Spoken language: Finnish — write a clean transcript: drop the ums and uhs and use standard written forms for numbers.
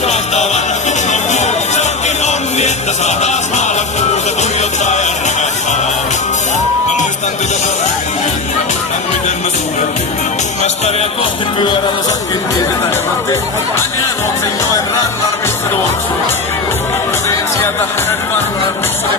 Soittaa vanha kunnon puu. Se onkin onni, että saa taas maalla puuta tuijottaa ja rakastaa. Mä muistan muistan miten mä suunnattiin. Mästäriä kohti pyörällä sotkin tietetä remontiin. Mä jään Hoksen joen rannan, missä tuoksuu. Mä tein sieltä hänen varmaan, missä ne